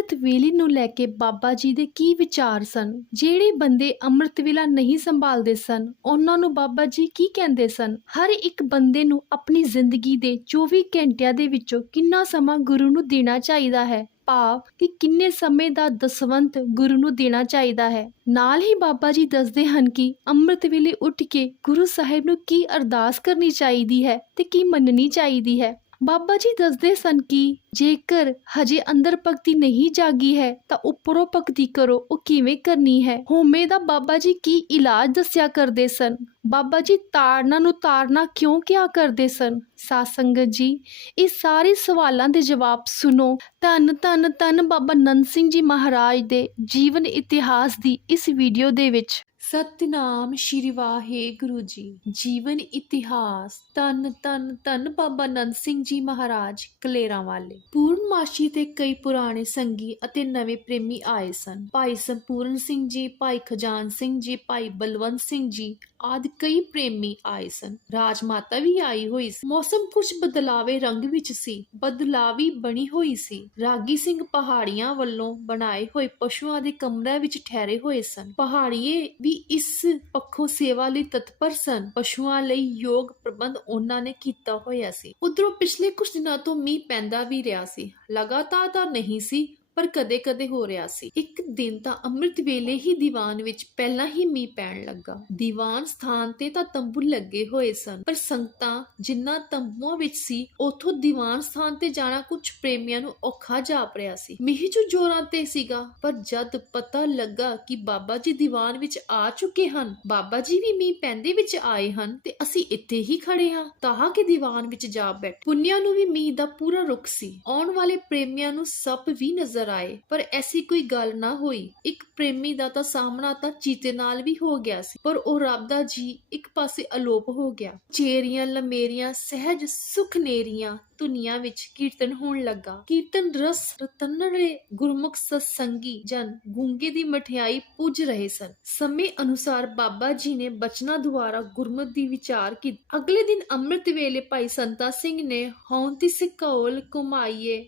ਅੰਮ੍ਰਿਤ ਵੇਲੇ ਨੂੰ ਲੈ ਕੇ ਬਾਬਾ ਜੀ ਦੇ ਕੀ ਵਿਚਾਰ ਸਨ? ਜਿਹੜੇ ਬੰਦੇ ਅੰਮ੍ਰਿਤ ਵੇਲਾ ਨਹੀਂ ਸੰਭਾਲਦੇ ਸਨ, ਉਹਨਾਂ ਨੂੰ ਬਾਬਾ ਜੀ ਕੀ ਕਹਿੰਦੇ ਸਨ? ਹਰ ਇੱਕ ਬੰਦੇ ਨੂੰ ਆਪਣੀ ਜ਼ਿੰਦਗੀ ਦੇ 24 ਘੰਟਿਆਂ ਦੇ ਵਿੱਚੋਂ ਕਿੰਨਾ ਸਮਾਂ ਗੁਰੂ ਨੂੰ ਦੇਣਾ ਚਾਹੀਦਾ ਹੈ? ਭਾਵ ਕਿ ਕਿੰਨੇ ਸਮੇਂ ਦਾ ਦਸਵੰਤ ਗੁਰੂ ਨੂੰ ਦੇਣਾ ਚਾਹੀਦਾ ਹੈ? ਨਾਲ ਹੀ ਬਾਬਾ ਜੀ ਦੱਸਦੇ ਹਨ ਕਿ ਅੰਮ੍ਰਿਤ ਵੇਲੇ ਉੱਠ ਕੇ ਗੁਰੂ ਸਾਹਿਬ ਨੂੰ ਕੀ ਅਰਦਾਸ ਕਰਨੀ ਚਾਹੀਦੀ ਹੈ ਤੇ ਕੀ ਮੰਨਣੀ ਚਾਹੀਦੀ ਹੈ? ਬਾਬਾ ਜੀ ਦੱਸਦੇ ਸਨ ਕਿ ਜੇਕਰ ਹਜੇ ਅੰਦਰ ਭਗਤੀ ਨਹੀਂ ਜਾਗੀ ਹੈ, ਤਾਂ ਉੱਪਰੋਂ ਭਗਤੀ ਕਰੋ, ਉਹ ਕਿਵੇਂ ਕਰਨੀ ਹੈ? ਹੋਮੇ ਦਾ ਬਾਬਾ ਜੀ ਕੀ ਇਲਾਜ ਦੱਸਿਆ ਕਰਦੇ ਸਨ? ਬਾਬਾ ਜੀ ਤਾੜਨਾ ਨੂੰ ਤਾੜਨਾ ਕਿਉਂ ਕਿਹਾ ਕਰਦੇ ਸਨ? ਸਾਧ ਸੰਗਤ ਜੀ, ਇਹ ਸਾਰੇ ਸਵਾਲਾਂ ਦੇ ਜਵਾਬ ਸੁਣੋ। ਧੰਨ ਧੰਨ ਧੰਨ ਬਾਬਾ ਨੰਦ ਸਿੰਘ ਜੀ ਮਹਾਰਾਜ ਦੇ ਜੀਵਨ ਇਤਿਹਾਸ ਦੀ ਇਸ ਵੀਡੀਓ ਦੇ ਵਿੱਚ। ਸਤਨਾਮ ਸ਼੍ਰੀ ਵਾਹਿਗੁਰੂ ਜੀ। ਜੀਵਨ ਇਤਿਹਾਸ, ਧੰਨ ਧੰਨ ਧੰਨ ਬਾਬਾ ਨੰਦ ਸਿੰਘ ਜੀ ਮਹਾਰਾਜ, ਕਲੇਰਾਂ ਵਾਲੇ। ਪੂਰਨਮਾਸ਼ੀ ਤੇ ਕਈ ਪੁਰਾਣੇ ਸੰਗੀ ਅਤੇ ਨਵੇਂ ਪ੍ਰੇਮੀ ਆਏ ਸਨ। ਭਾਈ ਸੰਪੂਰਨ ਸਿੰਘ ਜੀ, ਭਾਈ ਖਜਾਨ ਸਿੰਘ ਜੀ, ਭਾਈ ਬਲਵੰਤ ਸਿੰਘ ਜੀ ਆਦਿ ਕਈ ਪ੍ਰੇਮੀ ਆਏ ਸਨ। ਰਾਜ ਮਾਤਾ ਵੀ ਆਈ ਹੋਈ ਸੀ। ਮੌਸਮ ਕੁਝ ਬਦਲਾਵੇ ਰੰਗ ਵਿੱਚ ਸੀ। ਬਦਲਾਵੀ ਬਣੀ ਹੋਈ ਸੀ। ਰਾਗੀ ਸਿੰਘ ਪਹਾੜੀਆਂ ਵੱਲੋਂ ਬਣਾਏ ਹੋਏ ਪਸ਼ੂਆਂ ਦੇ ਕਮਰਿਆਂ ਵਿੱਚ ਠਹਿਰੇ ਹੋਏ ਸਨ। ਪਹਾੜੀਏ ਵੀ ਇਸ ਪੱਖੋਂ ਸੇਵਾ ਲਈ ਤਤਪਰ ਸਨ। ਪਸ਼ੂਆਂ ਲਈ ਯੋਗ ਪ੍ਰਬੰਧ ਉਹਨਾਂ ਨੇ ਕੀਤਾ ਹੋਇਆ ਸੀ। ਉਧਰੋਂ ਪਿਛਲੇ ਕੁਝ ਦਿਨਾਂ ਤੋਂ ਮੀਂਹ ਪੈਂਦਾ ਵੀ ਰਿਹਾ ਸੀ। ਲਗਾਤਾਰ ਤਾਂ ਨਹੀਂ ਸੀ ਪਰ ਕਦੇ-ਕਦੇ ਹੋ ਰਿਹਾ ਸੀ। ਇੱਕ ਦਿਨ ਤਾਂ ਅੰਮ੍ਰਿਤ ਵੇਲੇ ਹੀ ਦੀਵਾਨ ਵਿੱਚ ਪਹਿਲਾਂ ਹੀ ਮੀਂਹ ਪੈਣ ਲੱਗਾ। ਦੀਵਾਨ ਸਥਾਨ ਤੇ ਤਾਂ ਤੰਬੂ ਲੱਗੇ ਹੋਏ ਸਨ, ਪਰ ਸੰਗਤਾਂ ਜਿੰਨਾ ਤੰਬੂਆਂ ਵਿੱਚ ਸੀ, ਉਥੋਂ ਦੀਵਾਨ ਸਥਾਨ ਤੇ ਜਾਣਾ ਕੁਝ ਪ੍ਰੇਮੀਆਂ ਨੂੰ ਔਖਾ ਜਾਪ ਰਿਹਾ ਸੀ। ਮੀਂਹ ਜੋ ਜ਼ੋਰਾਂ ਤੇ ਸੀਗਾ, ਪਰ ਜਦ ਪਤਾ ਲੱਗਾ ਕਿ ਬਾਬਾ ਜੀ ਦੀਵਾਨ ਵਿੱਚ ਆ ਚੁੱਕੇ ਹਨ, ਬਾਬਾ ਜੀ ਵੀ ਮੀਂਹ ਪੈਂਦੇ ਵਿੱਚ ਆਏ ਹਨ ਤੇ ਅਸੀਂ ਇੱਥੇ ਹੀ ਖੜੇ ਹਾਂ ਤਾਂ ਕਿ ਦੀਵਾਨ ਵਿੱਚ ਜਾ ਬੈਠ। ਪੁੰਨਿਆਂ ਨੂੰ ਵੀ ਮੀਂਹ ਦਾ ਪੂਰਾ ਰੁਖ ਸੀ। ਆਉਣ ਵਾਲੇ ਪ੍ਰੇਮੀਆਂ ਨੂੰ ਸੱਪ ਵੀ ਨਜ਼ਰ ਆਏ। ਪਰ ਐਸੀ ਕੋਈ ਗੱਲ ਨਾ ਹੋਈ। ਇੱਕ ਪ੍ਰੇਮੀ ਦਾ ਤਾਂ ਸਾਹਮਣਾ ਤਾਂ ਚੀਤੇ ਨਾਲ ਵੀ ਹੋ ਗਿਆ ਸੀ। ਪਰ ਉਹ ਰੱਬ ਦਾ ਜੀ ਇੱਕ ਪਾਸੇ ਅਲੋਪ ਹੋ ਗਿਆ। ਚੇਰੀਆਂ, ਲਮੇਰੀਆਂ, ਸਹਿਜ ਸੁਖ ਨੇਰੀਆਂ ਦੁਨੀਆ ਵਿੱਚ ਕੀਰਤਨ ਹੋਣ ਲੱਗਾ। ਕੀਰਤਨ ਰਸ ਰਤਨੜੇ ਗੁਰਮੁਖ ਸਤਸੰਗੀ ਜਨ ਗੂੰਗੇ ਦੀ ਮਠਿਆਈ ਪੁੱਜ ਰਹੇ ਸਨ। ਸਮੇਂ ਅਨੁਸਾਰ ਬਾਬਾ ਜੀ ਨੇ ਬਚਨਾਂ ਦੁਆਰਾ ਗੁਰਮਤ ਦੀ ਵਿਚਾਰ ਕੀਤੀ। ਅਗਲੇ ਦਿਨ ਅੰਮ੍ਰਿਤ ਵੇਲੇ ਭਾਈ ਸੰਤਾ ਸਿੰਘ ਨੇ ਹੌਂ ਤਿਸ ਕੌਲ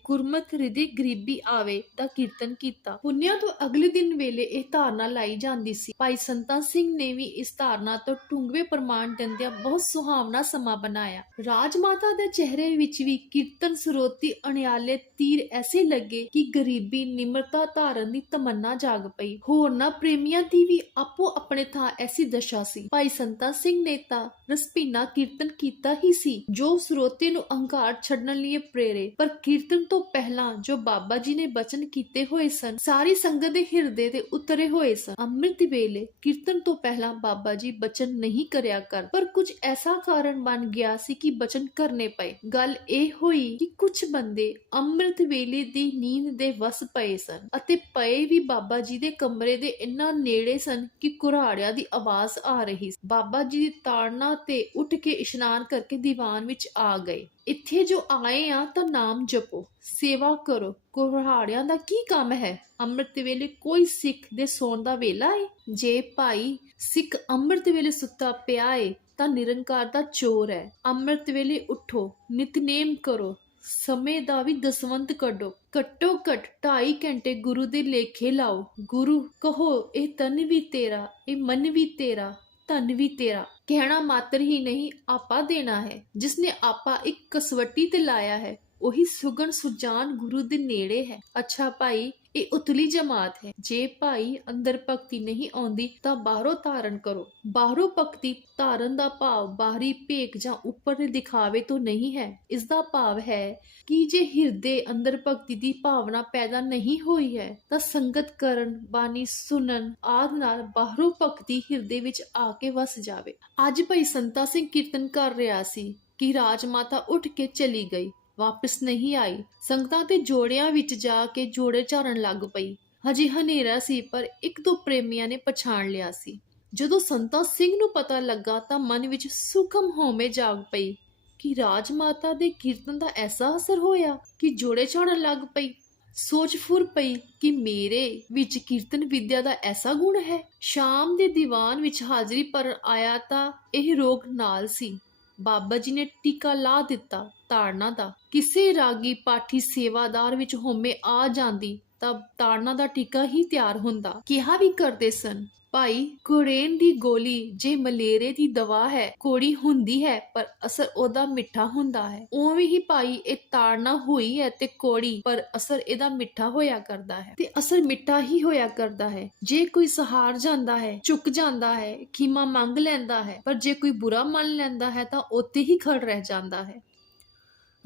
ਗੁਰਮਤ ਹਿਰਦੇ ਗਰੀਬੀ ਆਵੇ ਦਾ ਕੀਰਤਨ ਕੀਤਾ। ਪੁੰਨਿਆ ਤੋਂ ਅਗਲੇ ਦਿਨ ਵੇਲੇ ਇਹ ਧਾਰਨਾ ਲਾਈ ਜਾਂਦੀ ਸੀ। ਭਾਈ ਸੰਤਾ ਸਿੰਘ ਨੇ ਵੀ ਇਸ ਧਾਰਨਾ ਤੋਂ ਢੁੰਗਵੇਂ ਪ੍ਰਮਾਣ ਦਿੰਦਿਆਂ ਬਹੁਤ ਸੁਹਾਵਣਾ ਸਮਾਂ ਬਣਾਇਆ। ਰਾਜ ਮਾਤਾ ਦੇ ਚਿਹਰੇ ਵਿੱਚ ਵੀ ਕੀਰਤਨ ਸਰੋਤੀ ਅਣਿਆਲੇ ਤੀਰ ਐਸੇ ਲੱਗੇ ਕਿ ਗਰੀਬੀ ਨਿਮਰਤਾ ਧਾਰਨ ਦੀ ਤਮੰਨਾ ਜਾਗ ਪਈ। ਹੋਰਨਾਂ ਪ੍ਰੇਮੀਆਂ ਦੀ ਵੀ ਆਪੋ ਆਪਣੇ ਥਾਂ ਐਸੀ ਦਸ਼ਾ ਸੀ। ਭਾਈ ਸੰਤਾ ਸਿੰਘ ਨੇ ਤਾਂ ਰਸਪੀਨਾ ਕੀਰਤਨ ਕੀਤਾ ਹੀ ਸੀ, ਜੋ ਸਰੋਤੇ ਨੂੰ ਅਹੰਕਾਰ ਛੱਡਣ ਲਈ ਪ੍ਰੇਰੇ। ਪਰ ਕੀਰਤਨ ਤੋਂ ਪਹਿਲਾਂ ਜੋ ਬਾਬਾ ਜੀ ਨੇ ਬਚਨ ਕੀਤੇ ਹੋਏ ਸਨ, ਸਾਰੀ ਸੰਗਤ ਦੇ ਹਿਰਦੇ ਤੇ ਉਤਰੇ ਹੋਏ ਸਨ। ਅੰਮ੍ਰਿਤ ਵੇਲੇ ਕੀਰਤਨ ਤੋਂ ਪਹਿਲਾਂ ਬਾਬਾ ਜੀ ਬਚਨ ਨਹੀਂ ਕਰਿਆ ਕਰ, ਪਰ ਕੁਝ ਐਸਾ ਕਾਰਨ ਬਣ ਗਿਆ ਸੀ ਕਿ ਬਚਨ ਕਰਨੇ ਪਏ। ਗੱਲ ਇਹ ਹੋਈ ਕਿ ਕੁਝ ਬੰਦੇ ਅੰਮ੍ਰਿਤ ਵੇਲੇ ਦੀ ਨੀਂਦ ਦੇ ਵਸ ਪਏ ਸਨ ਅਤੇ ਪਏ ਵੀ ਬਾਬਾ ਜੀ ਦੇ ਕਮਰੇ ਦੇ ਇੰਨਾ ਨੇੜੇ ਸਨ ਕਿ ਕੁਰਾੜਿਆਂ ਦੀ ਆਵਾਜ਼ ਆ ਰਹੀ ਸੀ। ਬਾਬਾ ਜੀ ਤਾੜਨਾ ਤੇ ਉੱਠ ਕੇ ਇਸ਼ਨਾਨ ਕਰਕੇ ਦੀਵਾਨ ਵਿੱਚ ਆ ਗਏ। ਇੱਥੇ ਜੋ ਆਏ ਆ ਤਾਂ ਨਾਮ ਜਪੋ, ਸੇਵਾ ਕਰੋ। ਕੁਰਾੜਿਆਂ ਦਾ ਕੀ ਕੰਮ ਹੈ? ਅੰਮ੍ਰਿਤ ਵੇਲੇ ਕੋਈ ਸਿੱਖ ਦੇ ਸੌਣ ਦਾ ਵੇਲਾ ਹੈ ਜੇ ਭਾਈ ਸਿੱਖ ਅੰਮ੍ਰਿਤ ਵੇਲੇ ਸੁੱਤਾ ਪਿਆ ਏ, ਤਾਂ ਨਿਰੰਕਾਰ ਦਾ ਚੋਰ ਹੈ। ਅੰਮ੍ਰਿਤ ਵੇਲੇ ਉਠੋ, ਨਿਤਨੇਮ ਕਰੋ, ਸਮੇਂ ਦਾ ਵੀ ਦਸਵੰਤ ਕੱਢੋ। ਘੱਟੋ ਘੱਟ 2.5 ਘੰਟੇ ਗੁਰੂ ਦੇ ਲੇਖੇ ਲਾਓ। ਗੁਰੂ ਕਹੋ, ਇਹ ਤਨ ਵੀ ਤੇਰਾ, ਇਹ ਮਨ ਵੀ ਤੇਰਾ, ਧਨ ਵੀ ਤੇਰਾ। ਕਹਿਣਾ ਮਾਤਰ ਹੀ ਨਹੀਂ, ਆਪਾ ਦੇਣਾ ਹੈ। ਜਿਸਨੇ ਆਪਾ ਇੱਕ ਕਸਵੱਟੀ ਤੇ ਲਾਇਆ ਹੈ ਉਹੀ ਸੁਗਣ ਸੁਜਾਨ ਗੁਰੂ ਦੇ ਨੇੜੇ ਹੈ। ਅੱਛਾ ਭਾਈ, ਇਹ ਉਤਲੀ ਜਮਾਤ ਹੈ। ਜੇ ਭਾਈ ਅੰਦਰ ਭਗਤੀ ਨਹੀਂ ਆਉਂਦੀ ਤਾਂ ਬਾਹਰੋਂ ਧਾਰਨ ਕਰੋ। ਬਾਹਰੋਂ ਭਗਤੀ ਧਾਰਨ ਦਾ ਭਾਵ ਬਾਹਰੀ ਭੇਕ ਜਾਂ ਉੱਪਰ ਦਿਖਾਵੇ ਤੋਂ ਨਹੀਂ ਹੈ। ਇਸ ਦਾ ਭਾਵ ਹੈ ਕਿ ਜੇ ਹਿਰਦੇ ਅੰਦਰ ਭਗਤੀ ਦੀ ਭਾਵਨਾ ਪੈਦਾ ਨਹੀਂ ਹੋਈ ਹੈ, ਤਾਂ ਸੰਗਤ ਕਰਨ, ਬਾਣੀ ਸੁਣਨ ਆਦਿ ਨਾਲ ਬਾਹਰੋਂ ਭਗਤੀ ਹਿਰਦੇ ਵਿੱਚ ਆ ਕੇ ਵਸ ਜਾਵੇ। ਅੱਜ ਭਾਈ ਸੰਤਾ ਸਿੰਘ ਕੀਰਤਨ ਕਰ ਰਿਹਾ ਸੀ ਕਿ ਰਾਜ ਮਾਤਾ ਉੱਠ ਕੇ ਚਲੀ ਗਈ। ਵਾਪਸ ਨਹੀਂ ਆਈ। ਸੰਗਤਾਂ ਤੇ ਜੋੜਿਆਂ ਵਿੱਚ ਜਾ ਕੇ ਜੋੜੇ ਝਾੜਨ ਲੱਗ ਪਈ। ਹਜੇ ਹਨੇਰਾ ਸੀ, ਪਰ ਇੱਕ ਦੋ ਪ੍ਰੇਮੀਆਂ ਨੇ ਪਛਾਣ ਲਿਆ ਸੀ। ਜਦੋਂ ਸੰਤਾ ਸਿੰਘ ਨੂੰ ਪਤਾ ਲੱਗਾ ਤਾਂ ਮਨ ਵਿੱਚ ਸੁਖਮ ਹੋਮੇ ਜਾਗ ਪਈ। ਕਿ ਰਾਜ ਮਾਤਾ ਦੇ ਕੀਰਤਨ ਦਾ ਐਸਾ ਅਸਰ ਹੋਇਆ ਕਿ ਜੋੜੇ ਝਾੜਨ ਲੱਗ ਪਈ? ਸੋਚ ਫੁਰ ਪਈ ਕਿ ਮੇਰੇ ਵਿੱਚ ਕੀਰਤਨ ਵਿਦਿਆ ਦਾ ਐਸਾ ਗੁਣ ਹੈ। ਸ਼ਾਮ ਦੇ ਦੀਵਾਨ ਵਿੱਚ ਹਾਜ਼ਰੀ ਭਰਨ ਆਇਆ ਤਾਂ ਇਹ ਰੋਗ ਨਾਲ ਸੀ। ਬਾਬਾ ਜੀ ਨੇ ਟੀਕਾ ਲਾ ਦਿੱਤਾ ਤਾੜਨਾ ਦਾ। ਕਿਸੇ ਰਾਗੀ ਪਾਠੀ ਸੇਵਾਦਾਰ ਵਿੱਚ ਹੋਮੇ ਆ ਜਾਂਦੀ ਤਾਂ ਤਾੜਨਾ ਦਾ ਟੀਕਾ ਹੀ ਤਿਆਰ ਹੁੰਦਾ। ਕਿਹਾ ਵੀ ਕਰਦੇ ਸਨ ਭਾਈ ਕੋਰੇਨ ਦੀ ਗੋਲੀ ਜੇ ਮਲੇਰੇ ਦੀ ਦਵਾ ਹੈ, ਕੋੜੀ ਹੁੰਦੀ ਹੈ, ਪਰ ਅਸਰ ਉਹਦਾ ਮਿੱਠਾ ਹੁੰਦਾ ਹੈ। ਉਵੇਂ ਹੀ ਭਾਈ ਇਹ ਤਾੜਨਾ ਹੋਈ ਹੈ ਤੇ ਕੋੜੀ, ਪਰ ਅਸਰ ਇਹਦਾ ਮਿੱਠਾ ਹੋਇਆ ਕਰਦਾ ਹੈ। ਤੇ ਅਸਰ ਮਿੱਠਾ ਹੀ ਹੋਇਆ ਕਰਦਾ ਹੈ। ਜੇ ਕੋਈ ਸਹਾਰ ਜਾਂਦਾ ਹੈ, ਚੁੱਕ ਜਾਂਦਾ ਹੈ, ਖੀਮਾ ਮੰਗ ਲੈਂਦਾ ਹੈ, ਪਰ ਜੇ ਕੋਈ ਬੁਰਾ ਮੰਨ ਲੈਂਦਾ ਹੈ ਤਾਂ ਉੱਥੇ ਹੀ ਖੜ ਰਹਿ ਜਾਂਦਾ ਹੈ।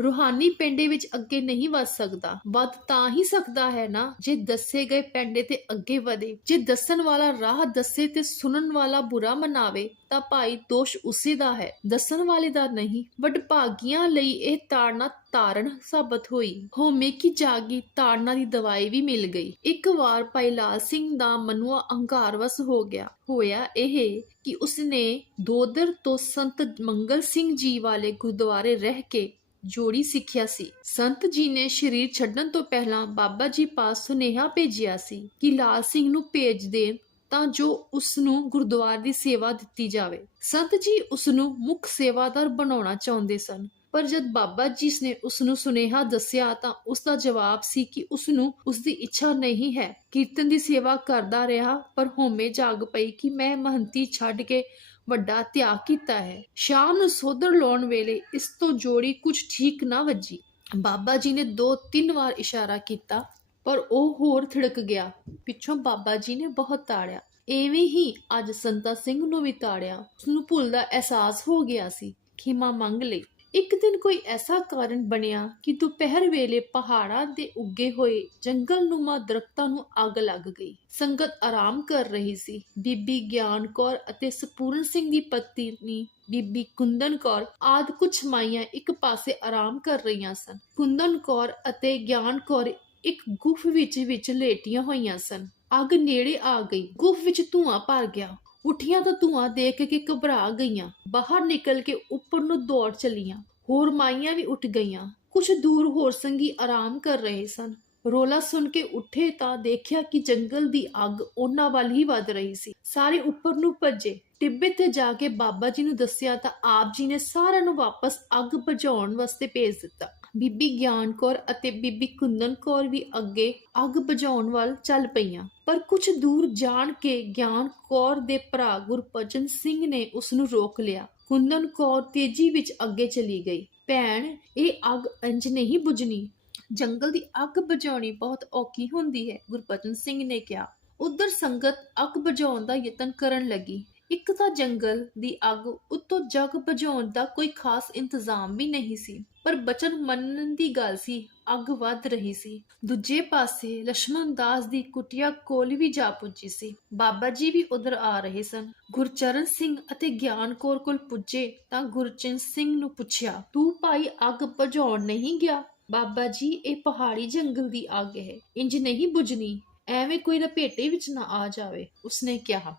ਰੂਹਾਨੀ ਪੈਂਡੇ ਵਿੱਚ ਅੱਗੇ ਨਹੀਂ ਵੱਧ ਸਕਦਾ। ਵੱਧ ਤਾਂ ਹੀ ਸਕਦਾ ਹੈ ਨਾ, ਜੇ ਦੱਸੇ ਗਏ ਪੈਂਡੇ ਤੇ ਅੱਗੇ ਵਧੇ। ਜੇ ਦੱਸਣ ਵਾਲਾ ਰਾਹ ਦੱਸੇ ਤੇ ਸੁਣਨ ਵਾਲਾ ਬੁਰਾ ਮਨਾਵੇ, ਤਾਂ ਭਾਈ ਦੋਸ਼ ਉਸੇ ਦਾ ਹੈ। ਦੱਸਣ ਵਾਲੇ ਦਾ ਨਹੀਂ ਬਟ ਭਾਗੀਆਂ ਲਈ ਇਹ ਤਾੜਨਾ ਤਾਰਨ ਸਾਬਤ ਹੋਈ। ਹੋਮੇ ਕੀ ਜਾਗੀ ਤਾੜਨਾ ਦੀ ਦਵਾਈ ਵੀ ਮਿਲ ਗਈ। ਇੱਕ ਵਾਰ ਭਾਈ ਲਾਲ ਸਿੰਘ ਦਾ ਮਨੁਆ ਅਹੰਕਾਰਵਸ ਹੋ ਗਿਆ। ਹੋਇਆ ਇਹ ਕਿ ਉਸਨੇ ਦੋਦਰ ਤੋਂ ਸੰਤ ਮੰਗਲ ਸਿੰਘ ਜੀ ਵਾਲੇ ਗੁਰਦੁਆਰੇ ਰਹਿ ਕੇ ਜੋੜੀ ਸਿੱਖਿਆ ਸੀ। ਸੰਤ ਜੀ ਨੇ ਸਰੀਰ ਛੱਡਣ ਤੋਂ ਪਹਿਲਾਂ ਬਾਬਾ ਜੀ ਪਾਸ ਸੁਨੇਹਾ ਭੇਜਿਆ ਸੀ ਕਿ ਲਾਲ ਸਿੰਘ ਨੂੰ ਭੇਜ ਦੇਣ ਤਾਂ ਜੋ ਉਸ ਨੂੰ ਗੁਰਦੁਆਰੇ ਦੀ ਸੇਵਾ ਦਿੱਤੀ ਜਾਵੇ। ਸੰਤ ਜੀ ਉਸ ਨੂੰ ਮੁੱਖ ਸੇਵਾਦਾਰ ਬਣਾਉਣਾ ਚਾਹੁੰਦੇ ਸਨ, ਪਰ ਜਦ ਬਾਬਾ ਜੀ ਨੇ ਉਸ ਨੂੰ ਸੁਨੇਹਾ ਦੱਸਿਆ ਤਾਂ ਉਸ ਦਾ ਜਵਾਬ ਸੀ ਕਿ ਉਸ ਨੂੰ ਉਸ ਦੀ ਇੱਛਾ ਨਹੀਂ ਹੈ। ਕੀਰਤਨ ਦੀ ਸੇਵਾ ਕਰਦਾ ਰਿਹਾ, ਪਰ ਹੋਮੇ ਜਾਗ ਪਈ ਕਿ ਮੈਂ ਮਹੰਤੀ ਛੱਡ ਕੇ ਵੱਡਾ ਤਿਆਗ ਕੀਤਾ ਹੈ। ਸ਼ਾਮ ਨੂੰ ਸੋਧਰ ਲਾਉਣ ਵੇਲੇ ਇਸ ਤੋਂ ਜੋੜੀ ਕੁਝ ਠੀਕ ਨਾ ਵੱਜੀ। ਬਾਬਾ ਜੀ ਨੇ ਦੋ ਤਿੰਨ ਵਾਰ ਇਸ਼ਾਰਾ ਕੀਤਾ, ਪਰ ਉਹ ਹੋਰ ਥਿੜਕ ਗਿਆ। ਪਿੱਛੋਂ ਬਾਬਾ ਜੀ ਨੇ ਬਹੁਤ ਤਾੜਿਆ। ਐਵੇਂ ਹੀ ਅੱਜ ਸੰਤਾ ਸਿੰਘ ਨੂੰ ਵੀ ਤਾੜਿਆ। ਉਸ ਨੂੰ ਭੁੱਲ ਦਾ ਅਹਿਸਾਸ ਹੋ ਗਿਆ ਸੀ ਖਿਮਾ ਮੰਗ ਲਈ ਇੱਕ ਦਿਨ ਕੋਈ ਐਸਾ ਕਾਰਨ ਬਣਿਆ ਕਿ ਦੁਪਹਿਰ ਵੇਲੇ ਪਹਾੜਾਂ ਦੇ ਉੱਗੇ ਹੋਏ ਜੰਗਲ ਨੂਮਾ ਦਰਖਤਾਂ ਨੂੰ ਅੱਗ ਲੱਗ ਗਈ। ਸੰਗਤ ਆਰਾਮ ਕਰ ਰਹੀ ਸੀ। ਬੀਬੀ ਗਿਆਨ ਕੌਰ ਅਤੇ ਸਪੂਰਨ ਸਿੰਘ ਦੀ ਪਤਨੀ ਬੀਬੀ ਕੁੰਦਨ ਕੌਰ ਆਦ ਕੁਛ ਮਾਈਆਂ ਇੱਕ ਪਾਸੇ ਆਰਾਮ ਕਰ ਰਹੀਆਂ ਸਨ। ਕੁੰਦਨ ਕੌਰ ਅਤੇ ਗਿਆਨ ਕੌਰ ਇੱਕ ਗੁਫ ਵਿੱਚ ਵਿੱਚ ਲੇਟੀਆਂ ਹੋਈਆਂ ਸਨ। ਅੱਗ ਨੇੜੇ ਆ ਗਈ। ਗੁਫ ਵਿੱਚ ਧੂਆਂ ਭਰ ਗਿਆ। ਉਠੀਆਂ ਤਾਂ ਧੂਆਂ ਦੇਖ ਕੇ ਘਬਰਾ ਗਈਆਂ, ਬਾਹਰ ਨਿਕਲ ਕੇ ਉੱਪਰ ਨੂੰ ਦੌੜ ਚਲੀਆਂ। ਹੋਰ ਮਾਈਆਂ ਵੀ ਉੱਠ ਗਈਆਂ। ਕੁਝ ਦੂਰ ਹੋਰ ਸੰਗੀ ਆਰਾਮ ਕਰ ਰਹੇ ਸਨ। ਰੋਲਾ ਸੁਣ ਕੇ ਉੱਠੇ ਤਾਂ ਦੇਖਿਆ ਕਿ ਜੰਗਲ ਦੀ ਅੱਗ ਉਹਨਾਂ ਵੱਲ ਹੀ ਵੱਧ ਰਹੀ ਸੀ। ਸਾਰੇ ਉੱਪਰ ਨੂੰ ਭੱਜੇ। ਟਿੱਬੇ ਤੇ ਜਾ ਕੇ ਬਾਬਾ ਜੀ ਨੂੰ ਦੱਸਿਆ ਤਾਂ ਆਪ ਜੀ ਨੇ ਸਾਰਿਆਂ ਨੂੰ ਵਾਪਸ ਅੱਗ ਬੁਝਾਉਣ ਵਾਸਤੇ ਭੇਜ ਦਿੱਤਾ। ਬੀਬੀ ਗਿਆਨ ਕੌਰ ਅਤੇ ਬੀਬੀ ਕੁੰਦਨ ਕੌਰ ਵੀ ਅੱਗੇ ਅੱਗ ਬੁਝਾਉਣ ਵੱਲ ਚੱਲ ਪਈਆਂ। ਪਰ ਕੁਝ ਦੂਰ ਜਾਣ ਕੇ ਗਿਆਨ ਕੌਰ ਦੇ ਭਰਾ ਗੁਰਪਚਨ ਸਿੰਘ ਨੇ ਉਸ ਨੂੰ ਰੋਕ ਲਿਆ। ਕੁੰਦਨ ਕੌਰ ਤੇਜ਼ੀ ਵਿੱਚ ਅੱਗੇ ਚਲੀ ਗਈ। ਭੈਣ, ਇਹ ਅੱਗ ਇੰਜ ਨਹੀਂ ਬੁਝਣੀ। ਜੰਗਲ ਦੀ ਅੱਗ ਬੁਝਾਉਣੀ ਬਹੁਤ ਔਖੀ ਹੁੰਦੀ ਹੈ ਗੁਰਪਚਨ ਸਿੰਘ ਨੇ ਕਿਹਾ। ਉਧਰ ਸੰਗਤ ਅੱਗ ਬੁਝਾਉਣ ਦਾ ਯਤਨ ਕਰਨ ਲੱਗੀ। ਇੱਕ ਤਾਂ ਜੰਗਲ ਦੀ ਅੱਗ ਉੱਤੋਂ ਜਗ ਬੁਝਾਉਣ ਦਾ ਕੋਈ ਖਾਸ ਇੰਤਜ਼ਾਮ ਵੀ ਨਹੀਂ ਸੀ, ਪਰ ਬਚਨ ਮੰਨਣ ਦੀ ਗੱਲ ਸੀ, ਅੱਗ ਵੱਧ ਰਹੀ ਸੀ। ਦੂਜੇ ਪਾਸੇ ਲక్ష్మణ ਦਾਸ ਦੀ ਕੁਟਿਆ ਕੋਲ ਵੀ ਜਾ ਪੁੱਜੀ ਸੀ। ਬਾਬਾ ਜੀ ਵੀ ਉਧਰ ਆ ਰਹੇ ਸਨ। ਗੁਰਚਰਨ ਸਿੰਘ ਅਤੇ ਗਿਆਨ ਕੌਰ ਕੋਲ ਪੁੱਜੇ ਤਾਂ ਗੁਰਚਰਨ ਸਿੰਘ ਨੂੰ ਪੁੱਛਿਆ, ਤੂੰ ਭਾਈ ਅੱਗ ਭਜਾਉਣ ਨਹੀਂ ਗਿਆ? ਬਾਬਾ ਜੀ, ਇਹ ਪਹਾੜੀ ਜੰਗਲ ਦੀ ਅੱਗ ਹੈ। ਇੰਜ ਨਹੀਂ ਬੁਝਣੀ। ਐਵੇਂ ਕੋਈ ਲਪੇਟੇ ਵਿੱਚ ਨਾ ਆ ਜਾਵੇ, ਉਸਨੇ ਕਿਹਾ।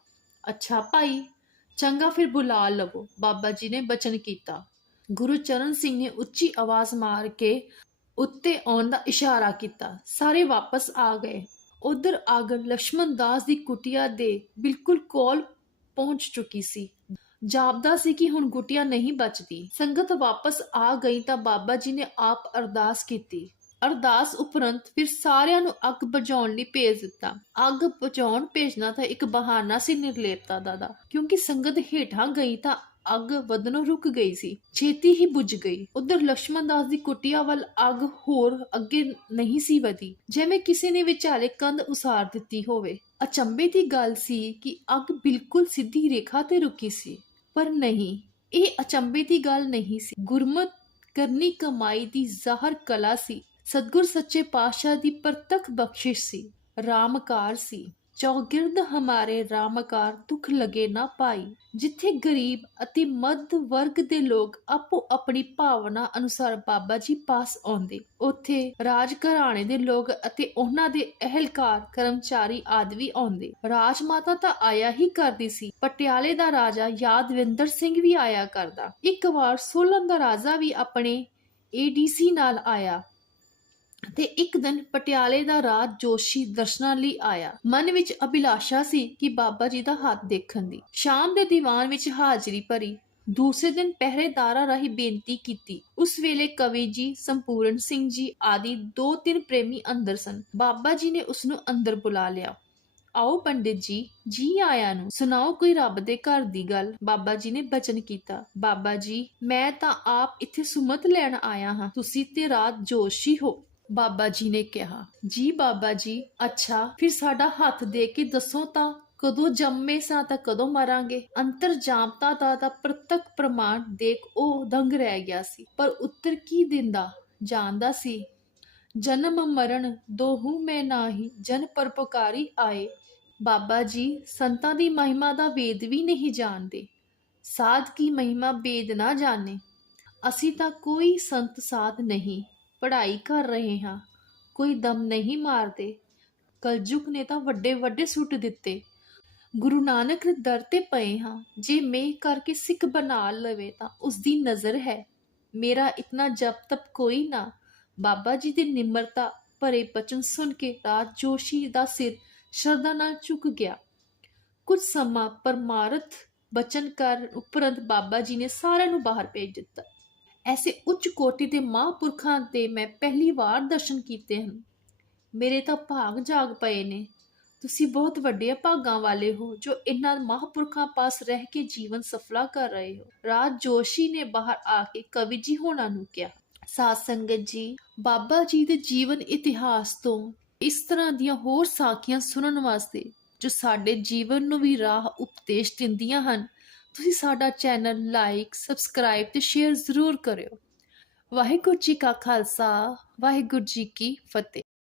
ਅੱਛਾ ਭਾਈ, ਚੰਗਾ ਫਿਰ ਬੁਲਾ ਲਵੋ। ਬਾਬਾ ਜੀ ਨੇ ਬਚਨ ਕੀਤਾ। ਗੁਰੂ ਚਰਨ ਸਿੰਘ ਨੇ ਉੱਚੀ ਆਵਾਜ਼ ਮਾਰ ਕੇ ਉੱਤੇ ਆਉਣ ਦਾ ਇਸ਼ਾਰਾ ਕੀਤਾ। ਸਾਰੇ ਵਾਪਸ ਆ ਗਏ। ਉਧਰ ਆਗਰ ਲక్ష్మణ ਦਾਸ ਦੀ ਕੁਟਿਆ ਦੇ ਬਿਲਕੁਲ ਕੋਲ ਪਹੁੰਚ ਚੁੱਕੀ ਸੀ। ਜਾਪਦਾ ਸੀ ਕਿ ਹੁਣ ਗੁਟਿਆ ਨਹੀਂ ਬਚਦੀ। ਸੰਗਤ ਵਾਪਸ ਆ ਗਈ ਤਾਂ ਬਾਬਾ ਜੀ ਨੇ ਆਪ ਅਰਦਾਸ ਕੀਤੀ। ਅਰਦਾਸ ਉਪਰੰਤ ਫਿਰ ਸਾਰਿਆਂ ਨੂੰ ਅੱਗ ਬੁਝਾਉਣ ਲਈ ਭੇਜ ਦਿੱਤਾ। ਅੱਗ ਬੁਝਾਉਣ ਭੇਜਣਾ ਤਾਂ ਇੱਕ ਬਹਾਨਾ ਸੀ ਨਿਰਲੇਪਤਾ ਦਾ ਦਾ। ਕਿਉਂਕਿ ਸੰਗਤ ਹੇਠਾਂ ਗਈ ਤਾਂ ਅੱਗ ਵਧਣੋਂ ਰੁਕ ਗਈ ਸੀ। ਛੇਤੀ ਹੀ ਬੁਝ ਗਈ। ਉਧਰ ਲక్ష్మణ ਦਾਸ ਦੀ ਕੁਟਿਆ ਵੱਲ ਅੱਗ ਹੋਰ ਅੱਗੇ ਨਹੀਂ ਸੀ ਵਧੀ। ਜਿਵੇਂ ਕਿਸੇ ਨੇ ਵਿਚਾਲੇ ਕੰਧ ਉਸਾਰ ਦਿੱਤੀ ਹੋਵੇ। ਅਚੰਬੇ ਦੀ ਗੱਲ ਸੀ ਕਿ ਅੱਗ ਬਿਲਕੁਲ ਸਿੱਧੀ ਰੇਖਾ ਤੇ ਰੁਕੀ ਸੀ। ਪਰ ਨਹੀਂ, ਇਹ ਅਚੰਬੇ ਦੀ ਗੱਲ ਨਹੀਂ ਸੀ। ਗੁਰਮਤ ਕਰਨੀ ਕਮਾਈ ਦੀ ਜ਼ਾਹਰ ਕਲਾ ਸੀ। ਸਤਗੁਰ ਸੱਚੇ ਪਾਤਸ਼ਾਹ ਦੀ ਪ੍ਰਤੱਖ ਬਖਸ਼ਿਸ਼ ਸੀ, ਰਾਮਕਾਰ ਸੀ। ਚੌਗਿਰਦ ਹਮਾਰੇ ਰਾਮਕਾਰ ਦੁੱਖ ਲਗੇ ਨਾ ਪਾਈ। ਜਿੱਥੇ ਗਰੀਬ ਅਤੇ ਮੱਧ ਵਰਗ ਦੇ ਲੋਕ ਆਪੋ ਆਪਣੀ ਭਾਵਨਾ ਅਨੁਸਾਰ ਬਾਬਾ ਜੀ ਪਾਸ ਆਉਂਦੇ। ਉੱਥੇ ਰਾਜ ਘਰਾਣੇ ਦੇ ਲੋਕ ਅਤੇ ਉਹਨਾਂ ਦੇ ਅਹਿਲਕਾਰ, ਕਰਮਚਾਰੀ ਆਦਿ ਵੀ ਆਉਂਦੇ। ਰਾਜਮਾਤਾ ਤਾਂ ਆਇਆ ਹੀ ਕਰਦੀ ਸੀ। ਪਟਿਆਲੇ ਦਾ ਰਾਜਾ ਯਾਦਵਿੰਦਰ ਸਿੰਘ ਵੀ ਆਇਆ ਕਰਦਾ। ਇੱਕ ਵਾਰ ਸੋਲਨ ਦਾ ਰਾਜਾ ਵੀ ਆਪਣੇ ਏਡੀਸੀ ਨਾਲ ਆਇਆ। ਤੇ ਇੱਕ ਦਿਨ ਪਟਿਆਲੇ ਦਾ ਰਾਜ ਜੋਸ਼ੀ ਦਰਸ਼ਨਾਂ ਲਈ ਆਇਆ। ਮਨ ਵਿੱਚ ਅਭਿਲਾਸ਼ਾ ਸੀ ਕਿ ਬਾਬਾ ਜੀ ਦਾ ਹੱਥ ਦੇਖਣ ਦੀ। ਸ਼ਾਮ ਦੇ ਦੀਵਾਨ ਵਿੱਚ ਹਾਜ਼ਰੀ ਭਰੀ। ਦੂਸਰੇ ਦਿਨ ਪਹਿਰੇਦਾਰਾਂ ਰਾਹੀਂ ਬੇਨਤੀ ਕੀਤੀ। ਉਸ ਵੇਲੇ ਕਵੀ ਜੀ, ਸੰਪੂਰਨ ਸਿੰਘ ਜੀ ਆਦਿ ਦੋ ਤਿੰਨ ਪ੍ਰੇਮੀ ਅੰਦਰ ਸਨ। ਬਾਬਾ ਜੀ ਨੇ ਉਸ ਨੂੰ ਅੰਦਰ ਬੁਲਾ ਲਿਆ। ਆਓ ਪੰਡਿਤ ਜੀ ਜੀ ਆਇਆਂ ਨੂੰ। ਸੁਣਾਓ ਕੋਈ ਰੱਬ ਦੇ ਘਰ ਦੀ ਗੱਲ। ਬਾਬਾ ਜੀ ਨੇ ਬਚਨ ਕੀਤਾ। ਬਾਬਾ ਜੀ, ਮੈਂ ਤਾਂ ਆਪ ਇੱਥੇ ਸੁਮਤ ਲੈਣ ਆਇਆ ਹਾਂ। ਤੁਸੀਂ ਤੇ ਰਾਤ ਜੋਸ਼ੀ ਹੋ। ਬਾਬਾ ਜੀ ਨੇ ਕਿਹਾ, ਜੀ ਬਾਬਾ ਜੀ, ਅੱਛਾ, ਫਿਰ ਸਾਡਾ ਹੱਥ ਦੇ ਕੇ ਦੱਸੋ ਤਾਂ, ਕਦੋਂ ਜੰਮੇ ਸਾਂ ਤਾਂ ਕਦੋਂ ਮਰਾਂਗੇ? ਅੰਤਰ ਜਾਮਤਾ ਦਾ ਤਾਂ ਪ੍ਰਤੱਖ ਪ੍ਰਮਾਣ ਦੇਖ ਉਹ ਦੰਗ ਰਹਿ ਗਿਆ ਸੀ, ਪਰ ਉੱਤਰ ਕੀ ਦਿੰਦਾ? ਜਾਣਦਾ ਸੀ, ਜਨਮ ਮਰਨ ਦੋਹੂ ਮੈਂ ਨਾਹੀ, ਜਨ ਪਰਪਕਾਰੀ ਆਏ। ਬਾਬਾ ਜੀ, ਸੰਤਾਂ ਦੀ ਮਹਿਮਾ ਦਾ ਵੇਦ ਵੀ ਨਹੀਂ ਜਾਣਦੇ। ਸਾਧ ਕੀ ਮਹਿਮਾ ਵੇਦ ਨਾ ਜਾਣੇ। ਅਸੀਂ ਤਾਂ ਕੋਈ ਸੰਤ ਸਾਧ ਨਹੀਂ। ਪੜ੍ਹਾਈ ਕਰ ਰਹੇ ਹਾਂ। ਕੋਈ ਦਮ ਨਹੀਂ ਮਾਰਦੇ। ਕਲਯੁਗ ਨੇ ਤਾਂ ਵੱਡੇ ਵੱਡੇ ਸੁੱਟ ਦਿੱਤੇ। ਗੁਰੂ ਨਾਨਕ ਦੇ ਦਰ ਤੇ ਪਏ ਹਾਂ। ਜੇ ਮੇਹ ਕਰਕੇ ਸਿੱਖ ਬਣਾ ਲਵੇ ਤਾਂ ਉਸ ਦੀ ਨਜ਼ਰ ਹੈ। ਮੇਰਾ ਇਤਨਾ ਜਪ ਤਪ ਕੋਈ ਨਾ। ਬਾਬਾ ਜੀ ਦੀ ਨਿਮਰਤਾ ਭਰੇ ਬਚਨ ਸੁਣ ਕੇ ਰਾਜ ਜੋਸ਼ੀ ਦਾ ਸਿਰ ਸ਼ਰਧਾ ਨਾਲ ਝੁਕ ਗਿਆ। ਕੁਝ ਸਮਾਂ ਪਰਮਾਰਥ ਬਚਨ ਕਰਨ ਉਪਰੰਤ ਬਾਬਾ ਜੀ ਨੇ ਸਾਰਿਆਂ ਨੂੰ ਬਾਹਰ ਭੇਜ ਦਿੱਤਾ। ਐਸੇ ਉੱਚ ਕੋਟੀ ਦੇ ਮਹਾਂਪੁਰਖਾਂ ਦੇ ਮੈਂ ਪਹਿਲੀ ਵਾਰ ਦਰਸ਼ਨ ਕੀਤੇ ਹਨ। ਮੇਰੇ ਤਾਂ ਭਾਗ ਜਾਗ ਪਏ ਨੇ। ਤੁਸੀਂ ਬਹੁਤ ਵੱਡੇ ਭਾਗਾਂ ਵਾਲੇ ਹੋ, ਜੋ ਇਨ੍ਹਾਂ ਮਹਾਂਪੁਰਖਾਂ ਪਾਸ ਰਹਿ ਕੇ ਜੀਵਨ ਸਫਲਾ ਕਰ ਰਹੇ ਹੋ। ਰਾਜ ਜੋਸ਼ੀ ਨੇ ਬਾਹਰ ਆ ਕੇ ਕਵੀ ਜੀ ਹੋਣਾ ਨੂੰ ਕਿਹਾ, ਸਾਧ ਸੰਗਤ ਜੀ, ਬਾਬਾ ਜੀ ਦੇ ਜੀਵਨ ਇਤਿਹਾਸ ਤੋਂ ਇਸ ਤਰ੍ਹਾਂ ਦੀਆਂ ਹੋਰ ਸਾਖੀਆਂ ਸੁਣਨ ਵਾਸਤੇ ਜੋ ਸਾਡੇ ਜੀਵਨ ਨੂੰ ਵੀ ਰਾਹ ਉਪਦੇਸ਼ ਦਿੰਦੀਆਂ ਹਨ ਤੁਸੀਂ ਸਾਡਾ ਚੈਨਲ ਲਾਈਕ, ਸਬਸਕ੍ਰਾਈਬ ਤੇ ਸ਼ੇਅਰ ਜ਼ਰੂਰ ਕਰਿਓ। ਵਾਹਿਗੁਰੂ ਜੀ ਕਾ ਖਾਲਸਾ, ਵਾਹਿਗੁਰੂ ਜੀ ਕੀ ਫਤਿਹ।